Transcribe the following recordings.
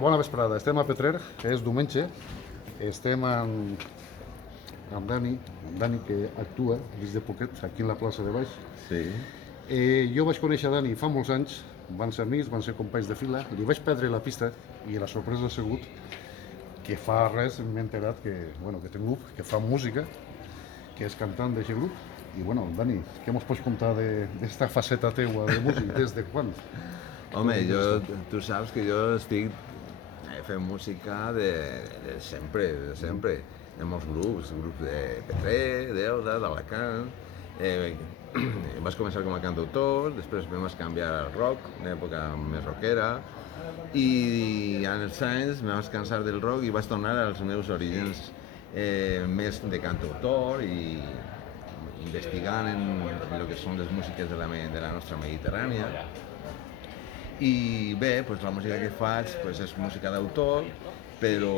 Bona vesprada, estem a Petrer, que és diumenge. Estem amb Dani que actua des de poquet, aquí a la plaça de baix. Sí. Jo vaig conèixer Dani fa molts anys, van ser amics, van ser companys de fila, li vaig perdre la pista i la sorpresa ha sigut que fa res m'he enterat que té un grup, que fa música, que és cantant d'aquest grup. I Dani, què mos pots contar d'esta faceta teua de músic, des de quan? Home, tu saps que jo estic fent música de sempre, de molts grups de Petrer, d'Elda, d'Alacant. Vaig començar com a cantautor, després em vaig canviar al rock, una època més rockera, i en els anys em vaig cansar del rock i vaig tornar als meus orígens més de cantautor i investigant en el que són les músiques de la nostra Mediterrània. I bé, la música que faig és música d'autor, però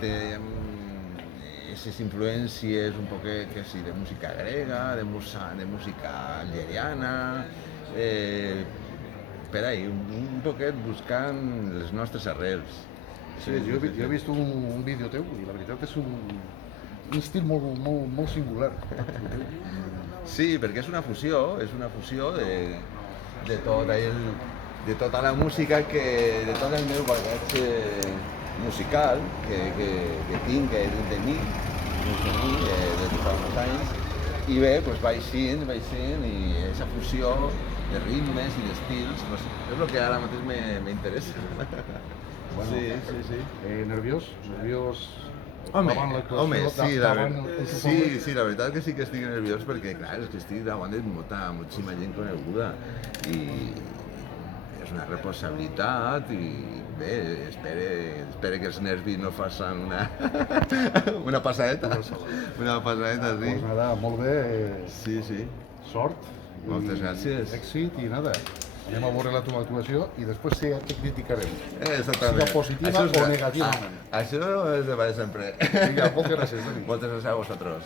té aquestes influències un poquet de música grega, de música algeriana, per ahí, un poquet buscant les nostres arrels. Sí, jo he vist un vídeo teu i la veritat és un estil molt singular. Sí, perquè és una fusió de tota la música, de tot el meu bagatge musical que tinc dins de mi, des de fa uns anys. I bé, vaig sent i aquesta fusió de ritmes i d'estils és el que ara mateix m'interessa. Sí. Nerviós? Home, sí, la veritat que sí que estic nerviós perquè, clar, és que estic davant de moltíssima gent coneguda i és una responsabilitat i bé, espero que els nervis no facin una passadeta. Una passadeta, sí. Doncs nada, molt bé. Sí. Sort. Moltes gràcies. Èxit i nada. Anem a veure la teva actuació i després sí que criticarem. Exactament. Siga positiva o negativament. Això és de sempre. Vinga, moltes gràcies, Dani. Moltes gràcies a vosaltres.